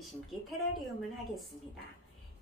다육이 심기 테라리움을 하겠습니다.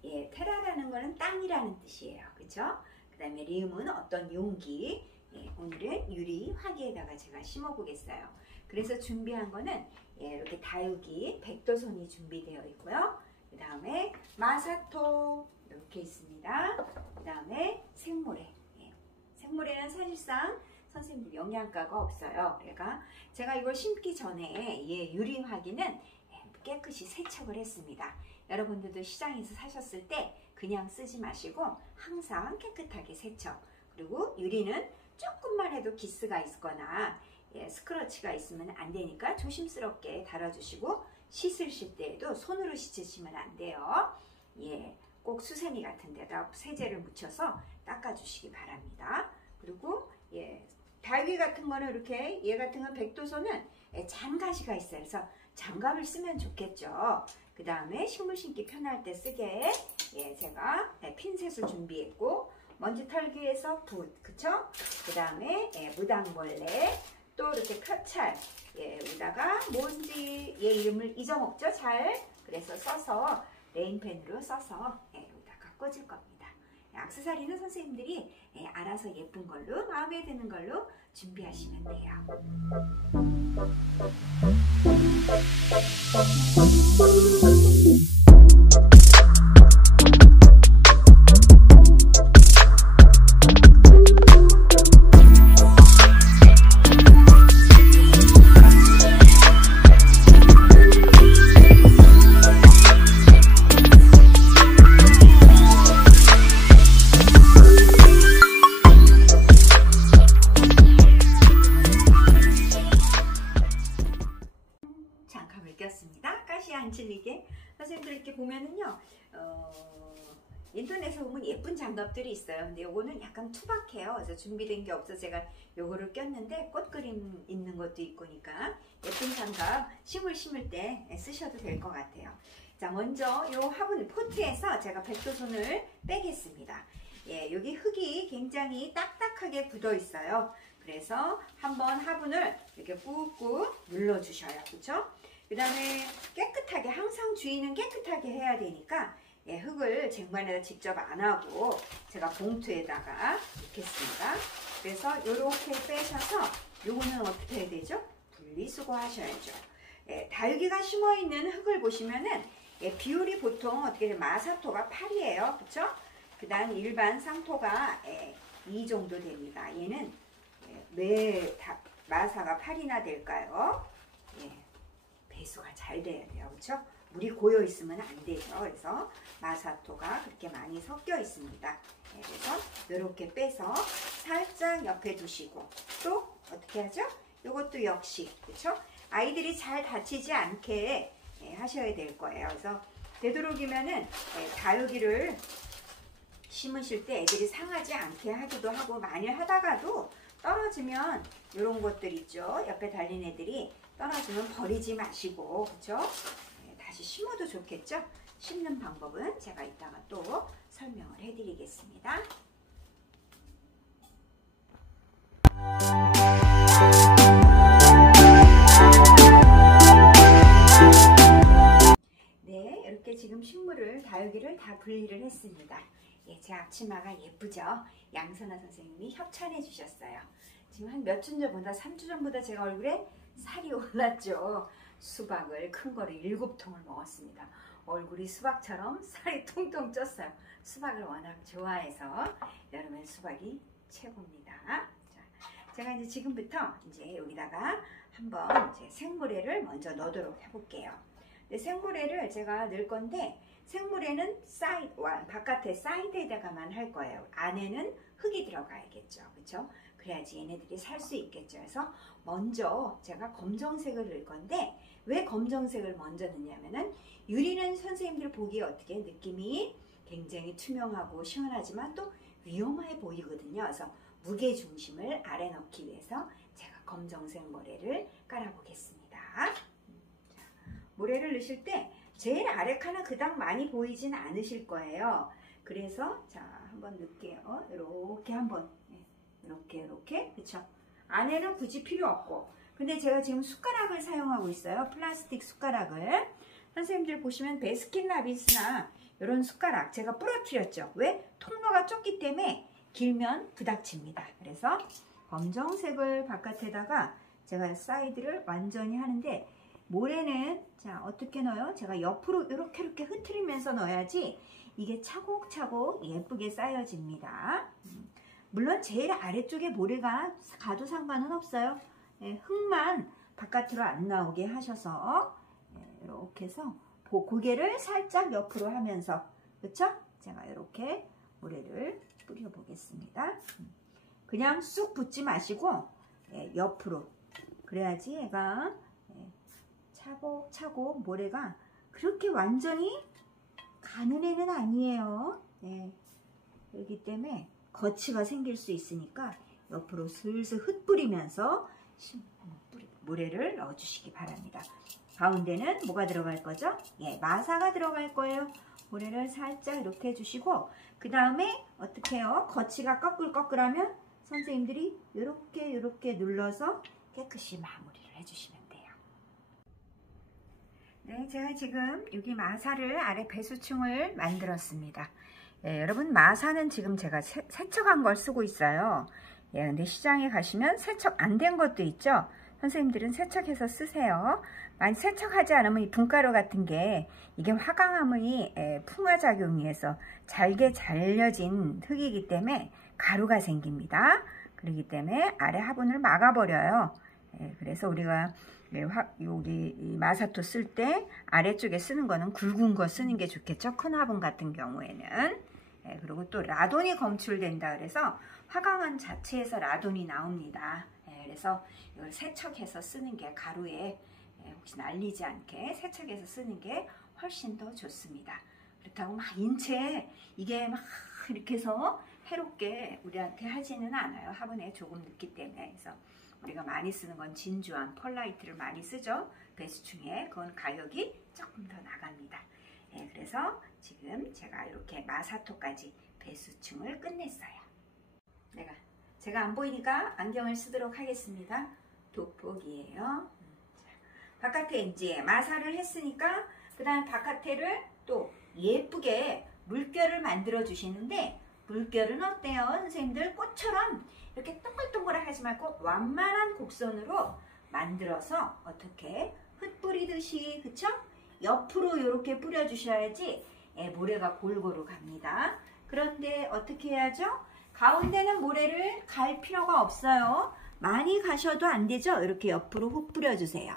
예, 테라라는 거는 땅이라는 뜻이에요. 그쵸? 그 다음에 리움은 어떤 용기. 예, 오늘은 유리 화기에다가 제가 심어 보겠어요. 그래서 준비한 거는 예, 이렇게 다육이 백도손이 준비되어 있고요. 그 다음에 마사토 이렇게 있습니다. 그 다음에 생모래. 예, 생모래는 사실상 선생님들 영양가가 없어요. 그러니까 제가 이걸 심기 전에 예, 유리 화기는 깨끗이 세척을 했습니다. 여러분들도 시장에서 사셨을 때 그냥 쓰지 마시고 항상 깨끗하게 세척. 그리고 유리는 조금만 해도 기스가 있거나 예, 스크러치가 있으면 안 되니까 조심스럽게 달아주시고 씻으실 때에도 손으로 씻으시면 안 돼요. 예, 꼭 수세미 같은 데다 세제를 묻혀서 닦아주시기 바랍니다. 그리고 예, 다육이 같은 거는 이렇게 얘 같은 건 백도소는 장가시가 있어요. 그래서 장갑을 쓰면 좋겠죠. 그 다음에 식물 심기 편할 때 쓰게 예, 제가 핀셋을 준비했고 먼지 털기 위해서 붓, 그쵸? 그 다음에 예, 무당벌레, 또 이렇게 표찰, 예, 여기다가 뭔지 얘 이름을 잊어먹죠, 잘. 그래서 써서 레인펜으로 써서 예, 여기다가 꽂을 겁니다. 액세서리는 선생님들이 예, 알아서 예쁜 걸로, 마음에 드는 걸로 준비하시면 돼요. 장갑을 꼈습니다. 가시 안 찔리게. 선생님들 이렇게 보면은요, 인터넷에 보면 예쁜 장갑들이 있어요. 근데 요거는 약간 투박해요. 그래서 준비된 게 없어서 제가 요거를 꼈는데 꽃 그림 있는 것도 있고니까 예쁜 장갑 식물 심을 때 쓰셔도 될 것 같아요. 자, 먼저 요 화분 포트에서 제가 백도손을 빼겠습니다. 예, 여기 흙이 굉장히 딱딱하게 굳어 있어요. 그래서 한번 화분을 이렇게 꾹꾹 눌러 주셔요. 그렇죠? 그 다음에 깨끗하게, 항상 주의는 깨끗하게 해야 되니까 예, 흙을 쟁반에다 직접 안 하고 제가 봉투에다가 넣겠습니다. 그래서 이렇게 빼셔서 요거는 어떻게 해야 되죠? 분리수거 하셔야죠. 예, 다육이가 심어 있는 흙을 보시면은 예, 비율이 보통 어떻게 돼요? 마사토가 8이에요. 그렇죠? 그 다음 일반 상토가 2 정도 됩니다. 얘는 왜 마사가 8이나 될까요? 예, 배수가 잘 돼야 돼요. 그렇죠? 물이 고여 있으면 안 되죠. 그래서 마사토가 그렇게 많이 섞여 있습니다. 예, 그래서 이렇게 빼서 살짝 옆에 두시고 또 어떻게 하죠? 이것도 역시 그렇죠? 아이들이 잘 다치지 않게 예, 하셔야 될 거예요. 그래서 되도록이면은 다육이를 심으실 때 애들이 상하지 않게 하기도 하고, 만일 하다가도 떨어지면 이런 것들 있죠. 옆에 달린 애들이 떨어지면 버리지 마시고, 그렇죠? 네, 다시 심어도 좋겠죠? 심는 방법은 제가 이따가 또 설명을 해드리겠습니다. 네, 이렇게 지금 식물을, 다육이를 다 분리를 했습니다. 예, 제 앞치마가 예쁘죠? 양선아 선생님이 협찬해 주셨어요. 지금 한 몇 주 전보다 3주 전보다 제가 얼굴에 살이 올랐죠. 수박을 큰 거를 7통을 먹었습니다. 얼굴이 수박처럼 살이 통통 쪘어요. 수박을 워낙 좋아해서 여름엔 수박이 최고입니다. 자, 제가 이제 지금부터 이제 여기다가 한번 이제 생모래를 먼저 넣도록 해볼게요. 생모래를 제가 넣을 건데, 생모래는 바깥에 사이드에다가만 할 거예요. 안에는 흙이 들어가야겠죠. 그렇죠? 그래야지 얘네들이 살 수 있겠죠. 그래서 먼저 제가 검정색을 넣을 건데, 왜 검정색을 먼저 넣냐면은 유리는 선생님들 보기에 어떻게 느낌이 굉장히 투명하고 시원하지만 또 위험해 보이거든요. 그래서 무게 중심을 아래 넣기 위해서 제가 검정색 모래를 깔아 보겠습니다. 모래를 넣으실 때 제일 아래 칸은 그닥 많이 보이진 않으실 거예요. 그래서 자, 한번 넣을게요. 이렇게 한번, 이렇게 그쵸? 안에는 굳이 필요 없고, 근데 제가 지금 숟가락을 사용하고 있어요. 플라스틱 숟가락을. 선생님들 보시면 베스킨라빈스나 이런 숟가락 제가 부러뜨렸죠. 왜? 통로가 좁기 때문에 길면 부닥칩니다. 그래서 검정색을 바깥에다가 제가 사이드를 완전히 하는데, 모래는 자 어떻게 넣어요? 제가 옆으로 이렇게 흐트리면서 넣어야지 이게 차곡차곡 예쁘게 쌓여집니다. 물론 제일 아래쪽에 모래가 가도 상관은 없어요. 흙만 바깥으로 안 나오게 하셔서 이렇게 해서 고개를 살짝 옆으로 하면서, 그렇죠? 제가 이렇게 모래를 뿌려 보겠습니다. 그냥 쑥 붓지 마시고 옆으로, 그래야지 얘가 차곡차곡 모래가 그렇게 완전히 가는 애는 아니에요. 그렇기 때문에 거치가 생길 수 있으니까 옆으로 슬슬 흩뿌리면서 모래를 넣어주시기 바랍니다. 가운데는 뭐가 들어갈 거죠? 마사가 들어갈 거예요. 모래를 살짝 이렇게 해주시고, 그 다음에 어떻게 해요? 거치가 꺼끌꺼끌하면 선생님들이 이렇게 눌러서 깨끗이 마무리를 해주시면 돼요. 네, 제가 지금 여기 마사를 아래 배수층을 만들었습니다. 여러분, 마사는 지금 제가 세척한 걸 쓰고 있어요. 근데 시장에 가시면 세척 안 된 것도 있죠. 선생님들은 세척해서 쓰세요. 많이 세척하지 않으면 이 분가루 같은 게 이게 화강암의 풍화작용에 의해서 잘게 잘려진 흙이기 때문에 가루가 생깁니다. 그렇기 때문에 아래 화분을 막아버려요. 그래서 우리가 여기 마사토 쓸 때 아래쪽에 쓰는 거는 굵은 거 쓰는 게 좋겠죠. 큰 화분 같은 경우에는. 그리고 또 라돈이 검출된다 그래서 화강암 자체에서 라돈이 나옵니다. 그래서 이걸 세척해서 쓰는 게, 가루에 혹시 날리지 않게 세척해서 쓰는 게 훨씬 더 좋습니다. 그렇다고 막 인체 이게 막 이렇게 해서 해롭게 우리한테 하지는 않아요. 화분에 조금 넣기 때문에. 그래서 우리가 많이 쓰는 건 진주암, 펄라이트를 많이 쓰죠. 배수층에. 그건 가격이 조금 더 나갑니다. 그래서 지금 제가 이렇게 마사토까지 배수층을 끝냈어요. 제가 안 보이니까 안경을 쓰도록 하겠습니다. 돋보기예요. 바깥에 이제 마사를 했으니까 그 다음 바깥에를 또 예쁘게 물결을 만들어 주시는데, 물결은 어때요? 선생님들 꽃처럼 이렇게 동글동글하지 말고 완만한 곡선으로 만들어서 어떻게 흩뿌리듯이, 그쵸? 옆으로 이렇게 뿌려 주셔야지 모래가 골고루 갑니다. 그런데 어떻게 해야죠? 가운데는 모래를 갈 필요가 없어요. 많이 가셔도 안 되죠? 이렇게 옆으로 훅 뿌려주세요.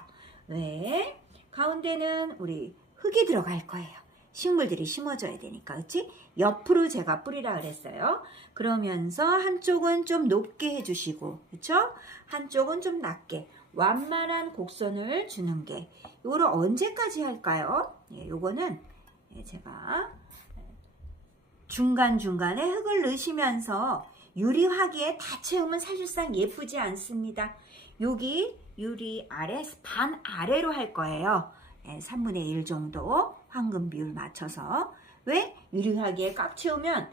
왜? 가운데는 우리 흙이 들어갈 거예요. 식물들이 심어줘야 되니까, 그치? 옆으로 제가 뿌리라 그랬어요. 그러면서 한쪽은 좀 높게 해주시고, 그쵸? 한쪽은 좀 낮게. 완만한 곡선을 주는 게, 이거를 언제까지 할까요? 요거는 제가 중간중간에 흙을 넣으시면서 유리화기에 다 채우면 사실상 예쁘지 않습니다. 여기 유리 아래, 반 아래로 할 거예요. 3분의 1 정도 황금 비율 맞춰서. 왜? 유리화기에 꽉 채우면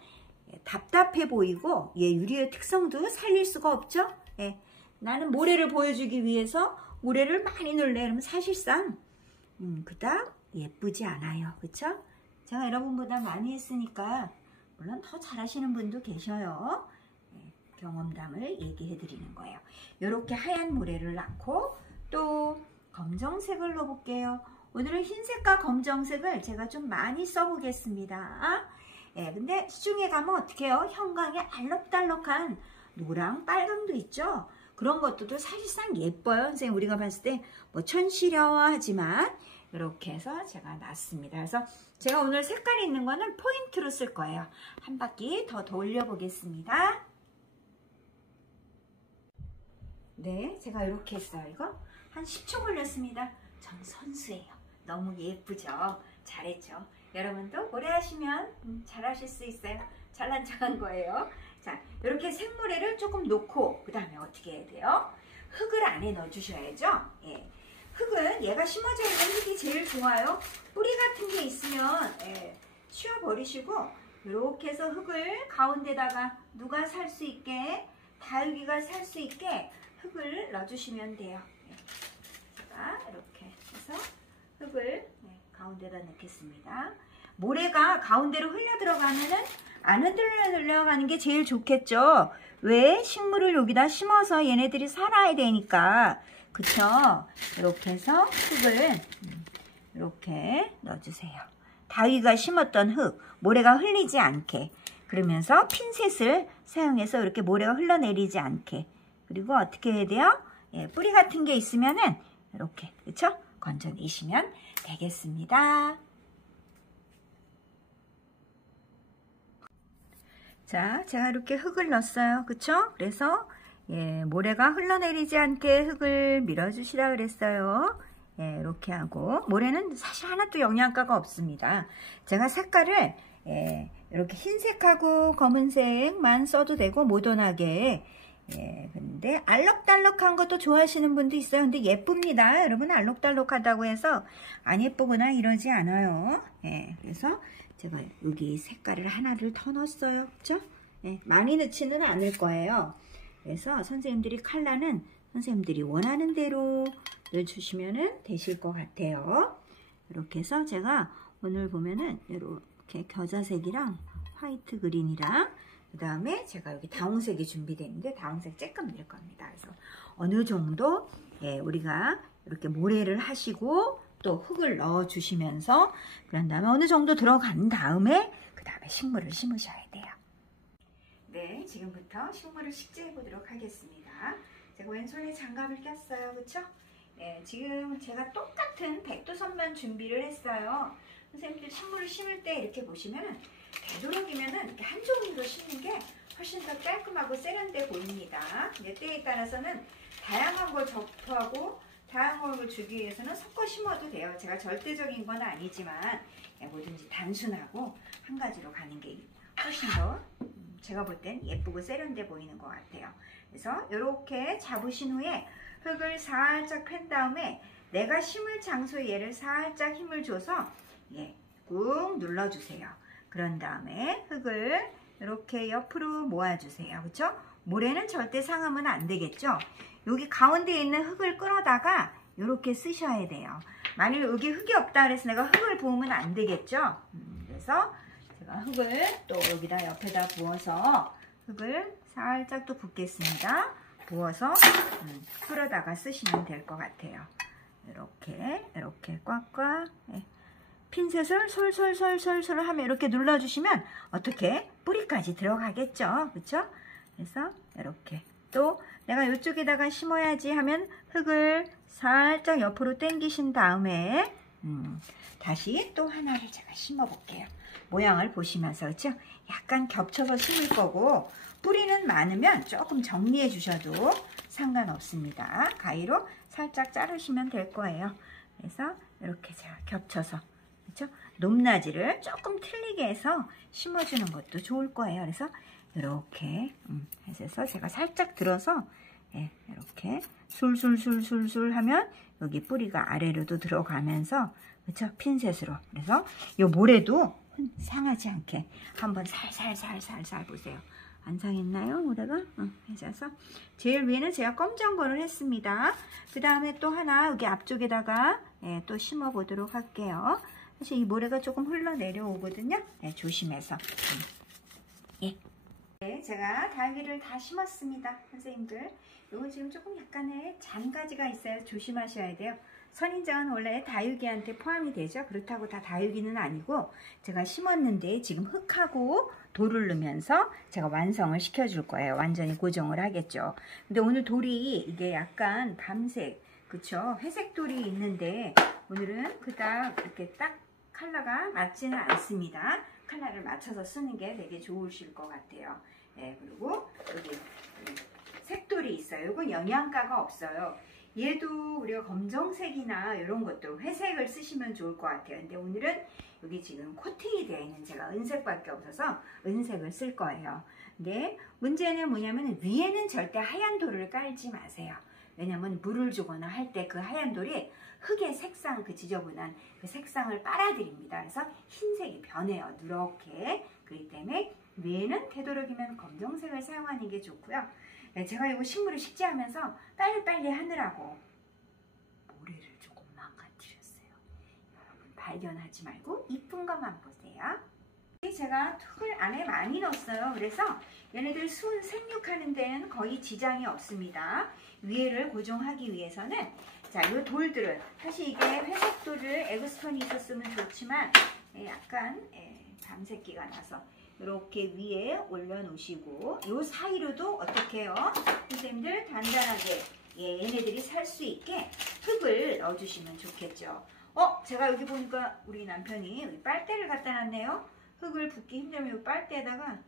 답답해 보이고 유리의 특성도 살릴 수가 없죠. 나는 모래를 보여주기 위해서 모래를 많이 넣을래. 그러면 사실상 그닥 예쁘지 않아요. 그쵸? 제가 여러분보다 많이 했으니까 물론 더 잘하시는 분도 계셔요. 경험담을 얘기해 드리는 거예요. 이렇게 하얀 모래를 넣고 또 검정색을 넣어볼게요. 오늘은 흰색과 검정색을 제가 좀 많이 써보겠습니다. 근데 시중에 가면 어떻게 해요? 형광에 알록달록한 노랑, 빨강도 있죠? 그런 것들도 사실상 예뻐요. 선생님, 우리가 봤을 때 뭐 천시려하지만 이렇게 해서 제가 놨습니다. 그래서 제가 오늘 색깔이 있는 거는 포인트로 쓸 거예요. 한 바퀴 더 돌려보겠습니다. 네, 제가 이렇게 했어요. 이거 한 10초 걸렸습니다. 전 선수예요. 너무 예쁘죠? 잘했죠? 여러분도 오래 하시면 잘하실 수 있어요. 잘난 척한 거예요. 자, 이렇게 생모래를 조금 놓고 그 다음에 어떻게 해야 돼요? 흙을 안에 넣어주셔야죠. 흙은 얘가 심어져 있는 흙이 제일 좋아요. 뿌리 같은 게 있으면 치워버리시고 이렇게 해서 흙을 가운데다가 누가 살 수 있게, 다육이가 살 수 있게 흙을 넣어주시면 돼요. 제가 이렇게 해서 흙을 가운데다 넣겠습니다. 모래가 가운데로 흘려 들어가면은 안 흘러가는 게 제일 좋겠죠. 왜? 식물을 여기다 심어서 얘네들이 살아야 되니까. 그쵸? 이렇게 해서 흙을 이렇게 넣어주세요. 다윗가 심었던 흙, 모래가 흘리지 않게. 그러면서 핀셋을 사용해서 이렇게 모래가 흘러내리지 않게. 그리고 어떻게 해야 돼요? 예, 뿌리 같은 게 있으면은 이렇게, 그쵸? 건져내시면 되겠습니다. 자, 제가 이렇게 흙을 넣었어요. 그쵸? 그래서 예, 모래가 흘러내리지 않게 흙을 밀어주시라 그랬어요. 예, 이렇게 하고 모래는 사실 하나도 영양가가 없습니다. 제가 색깔을 예, 이렇게 흰색하고 검은색만 써도 되고 모던하게. 예, 근데 알록달록한 것도 좋아하시는 분도 있어요. 근데 예쁩니다. 여러분 알록달록하다고 해서 안 예쁘거나 이러지 않아요. 예, 그래서 제가 여기 색깔을 하나를 더 넣었어요. 그쵸? 예, 많이 넣지는 않을 거예요. 그래서 선생님들이 컬러는 선생님들이 원하는 대로 넣어주시면 되실 것 같아요. 이렇게 해서 제가 오늘 보면은 이렇게 겨자색이랑 화이트 그린이랑 그 다음에 제가 여기 다홍색이 준비되어 있는데 다홍색 조금 넣을 겁니다. 그래서 어느 정도 예, 우리가 이렇게 모래를 하시고 또 흙을 넣어 주시면서 그런 다음에 어느 정도 들어간 다음에 그 다음에 식물을 심으셔야 돼요. 네, 지금부터 식물을 식재해 보도록 하겠습니다. 제가 왼손에 장갑을 꼈어요. 그쵸? 네, 지금 제가 똑같은 백두선만 준비를 했어요. 선생님들 식물을 심을 때 이렇게 보시면은 되도록이면은 이렇게 한 종류로 심는 게 훨씬 더 깔끔하고 세련돼 보입니다. 근데 때에 따라서는 다양한 걸 접하고 다양한 걸 주기 위해서는 섞어 심어도 돼요. 제가 절대적인 건 아니지만 뭐든지 단순하고 한 가지로 가는 게 훨씬 더 제가 볼 땐 예쁘고 세련돼 보이는 것 같아요. 그래서 이렇게 잡으신 후에 흙을 살짝 팬 다음에 내가 심을 장소에 얘를 살짝 힘을 줘서 예, 꾹 눌러주세요. 그런 다음에 흙을 이렇게 옆으로 모아주세요. 그렇죠? 모래는 절대 상하면 안 되겠죠? 여기 가운데에 있는 흙을 끌어다가 이렇게 쓰셔야 돼요. 만일 여기 흙이 없다 그래서 내가 흙을 부으면 안 되겠죠? 그래서 제가 흙을 또 여기다 옆에다 부어서 흙을 살짝 또 붓겠습니다. 부어서 끌어다가 쓰시면 될 것 같아요. 이렇게 꽉꽉 예. 핀셋을 솔솔솔솔솔 하면 이렇게 눌러주시면 어떻게 뿌리까지 들어가겠죠. 그쵸? 그래서 이렇게 또 내가 이쪽에다가 심어야지 하면 흙을 살짝 옆으로 당기신 다음에 다시 또 하나를 제가 심어 볼게요. 모양을 보시면서 그쵸? 약간 겹쳐서 심을 거고 뿌리는 많으면 조금 정리해 주셔도 상관없습니다. 가위로 살짝 자르시면 될 거예요. 그래서 이렇게 제가 겹쳐서 그렇죠? 높낮이를 조금 틀리게 해서 심어주는 것도 좋을 거예요. 그래서 이렇게 해서 제가 살짝 들어서 예, 이렇게 술술술술술 하면 여기 뿌리가 아래로도 들어가면서 그렇죠? 핀셋으로 그래서 이 모래도 상하지 않게 한번 살살살살살 보세요. 안 상했나요? 모래가? 해서 제일 위에는 제가 검정 거를 했습니다. 그 다음에 또 하나 여기 앞쪽에다가 예, 또 심어 보도록 할게요. 사실 이 모래가 조금 흘러내려오거든요. 네, 조심해서. 예. 네, 제가 다육이를 다 심었습니다. 선생님들. 이거 지금 조금 약간의 잔가지가 있어요. 조심하셔야 돼요. 선인장은 원래 다육이한테 포함이 되죠. 그렇다고 다 다육이는 아니고 제가 심었는데 지금 흙하고 돌을 넣으면서 제가 완성을 시켜줄 거예요. 완전히 고정을 하겠죠. 근데 오늘 돌이 이게 약간 밤색, 그쵸? 회색 돌이 있는데 오늘은 그닥 이렇게 딱 컬러가 맞지는 않습니다. 컬러를 맞춰서 쓰는 게 되게 좋으실 것 같아요. 네, 그리고 여기 색돌이 있어요. 이건 영양가가 없어요. 얘도 우리가 검정색이나 이런 것도 회색을 쓰시면 좋을 것 같아요. 근데 오늘은 여기 지금 코팅이 되어 있는 제가 은색밖에 없어서 은색을 쓸 거예요. 근데 문제는 뭐냐면 위에는 절대 하얀 돌을 깔지 마세요. 왜냐면 물을 주거나 할 때 그 하얀 돌이 흙의 색상, 그 지저분한 그 색상을 빨아들입니다. 그래서 흰색이 변해요. 누렇게. 그렇기 때문에 위에는 되도록이면 검정색을 사용하는 게 좋고요. 네, 제가 이거 식물을 식재하면서 빨리빨리 하느라고 모래를 조금 망가뜨렸어요. 여러분 발견하지 말고 이쁜 것만 보세요. 제가 흙을 안에 많이 넣었어요. 그래서 얘네들 생육하는 데는 거의 지장이 없습니다. 위에를 고정하기 위해서는 자, 이 돌들을 사실 이게 회색돌을 에그스톤이 있었으면 좋지만 약간 밤새끼가 나서 이렇게 위에 올려놓으시고 이 사이로도 어떻게 해요? 선생님들 단단하게 얘네들이 살 수 있게 흙을 넣어주시면 좋겠죠. 제가 여기 보니까 우리 남편이 여기 빨대를 갖다 놨네요. 흙을 붓기 힘들면 이 빨대에다가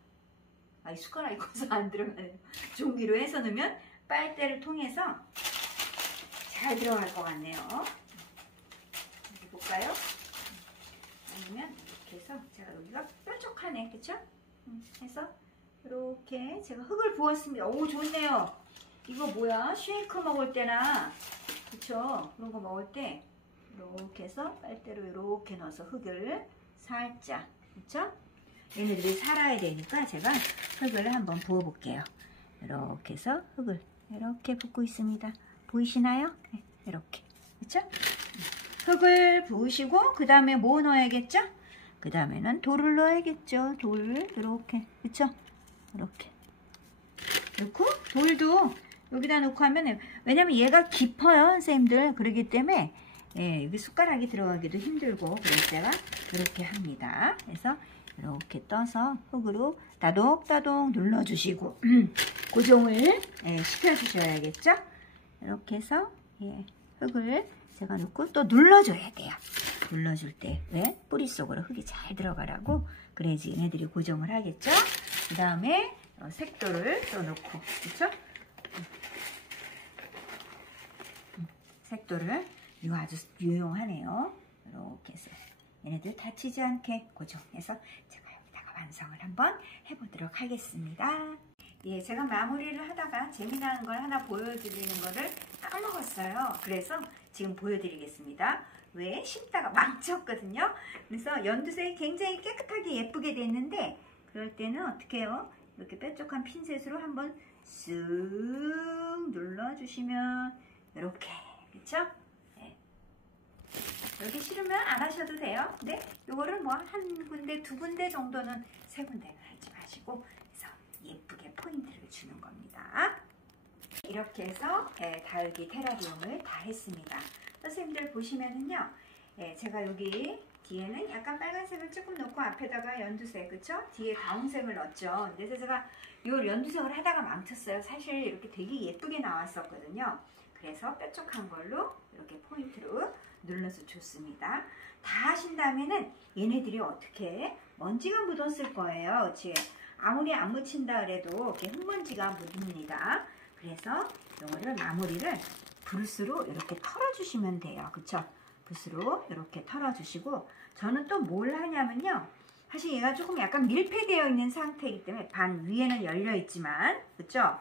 이 숟가락이 커서 안 들어가네요. 종이로 해서 넣으면 빨대를 통해서 잘 들어갈 것 같네요. 여기 볼까요? 아니면 이렇게 해서 제가 여기가 뾰족하네, 그쵸? 해서 이렇게 제가 흙을 부었습니다. 오, 좋네요. 이거 뭐야? 쉐이크 먹을 때나 그쵸? 그런 거 먹을 때 이렇게 해서 빨대로 이렇게 넣어서 흙을 살짝, 그쵸? 얘네들이 살아야 되니까 제가 흙을 한번 부어 볼게요. 이렇게 해서 흙을 이렇게 붓고 있습니다. 보이시나요? 네, 이렇게, 그쵸? 흙을 부으시고 그 다음에 뭐 넣어야겠죠? 그 다음에는 돌을 넣어야겠죠. 돌 이렇게, 그쵸? 이렇게 넣고 돌도 여기다 놓고 하면, 왜냐면 얘가 깊어요, 선생님들. 그러기 때문에 여기 숟가락이 들어가기도 힘들고, 그래서 제가 이렇게 합니다. 그래서 이렇게 떠서 흙으로 따독따독 눌러주시고 고정을 시켜주셔야겠죠. 이렇게 해서 흙을 제가 넣고 또 눌러줘야 돼요. 눌러줄 때 왜? 뿌리 속으로 흙이 잘 들어가라고. 그래야지 얘네들이 고정을 하겠죠. 그 다음에 색돌을 또 넣고, 그렇죠? 색돌을 이거 아주 유용하네요. 이렇게 해서 얘네들 다치지 않게 고정해서 제가 여기다가 완성을 한번 해보도록 하겠습니다. 예, 제가 마무리를 하다가 재미나는 걸 하나 보여드리는 거를 까먹었어요. 그래서 지금 보여드리겠습니다. 왜? 심다가 망쳤거든요. 그래서 연두색이 굉장히 깨끗하게 예쁘게 됐는데, 그럴 때는 어떻게 해요? 이렇게 뾰족한 핀셋으로 한번 쓱 눌러주시면 이렇게, 그쵸? 네. 이렇게 싫으면 안 하셔도 돼요. 근데 이거를 뭐 한 군데, 두 군데 정도는, 세 군데는 하지 마시고, 그래서 예쁘게 포인트를 주는 겁니다. 이렇게 해서 다육이 테라리움을 다 했습니다. 선생님들 보시면은요, 제가 여기 뒤에는 약간 빨간색을 조금 넣고 앞에다가 연두색, 그쵸? 뒤에 가운색을 넣었죠. 그래서 제가 이 연두색을 하다가 망쳤어요. 사실 이렇게 되게 예쁘게 나왔었거든요. 그래서 뾰족한 걸로 이렇게 포인트로 눌러서 줬습니다. 다 하신 다음에는 얘네들이 어떻게 먼지가 묻었을 거예요. 그치? 아무리 안 묻힌다 그래도 이렇게 흙먼지가 묻습니다. 그래서 이거를 마무리를 붓으로 이렇게 털어주시면 돼요. 그쵸? 붓으로 이렇게 털어주시고, 저는 또 뭘 하냐면요, 사실 얘가 조금 약간 밀폐되어 있는 상태이기 때문에 반 위에는 열려 있지만, 그쵸?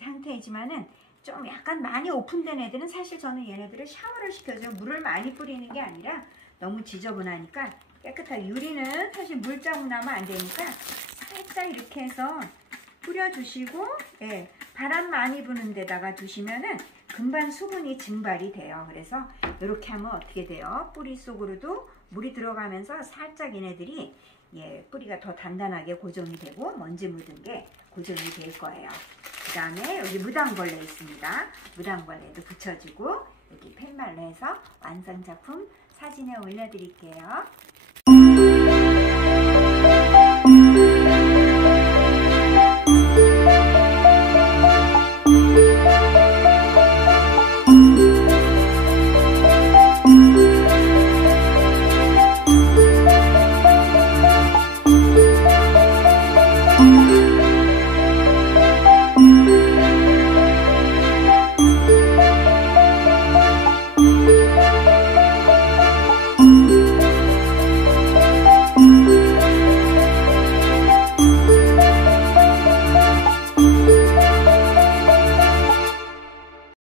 상태이지만은 좀 약간 많이 오픈된 애들은 사실 저는 얘네들을 샤워를 시켜줘요. 물을 많이 뿌리는 게 아니라 너무 지저분하니까 깨끗하게. 유리는 사실 물자국 나면 안 되니까 살짝 이렇게 해서 뿌려주시고, 바람 많이 부는 데다가 두시면은 금방 수분이 증발이 돼요. 그래서 이렇게 하면 어떻게 돼요? 뿌리 속으로도 물이 들어가면서 살짝 얘네들이 뿌리가 더 단단하게 고정이 되고 먼지 묻은 게 고정이 될 거예요. 그 다음에 여기 무당벌레 있습니다. 무당벌레도 붙여주고 여기 펜말로 해서 완성작품 사진에 올려드릴게요.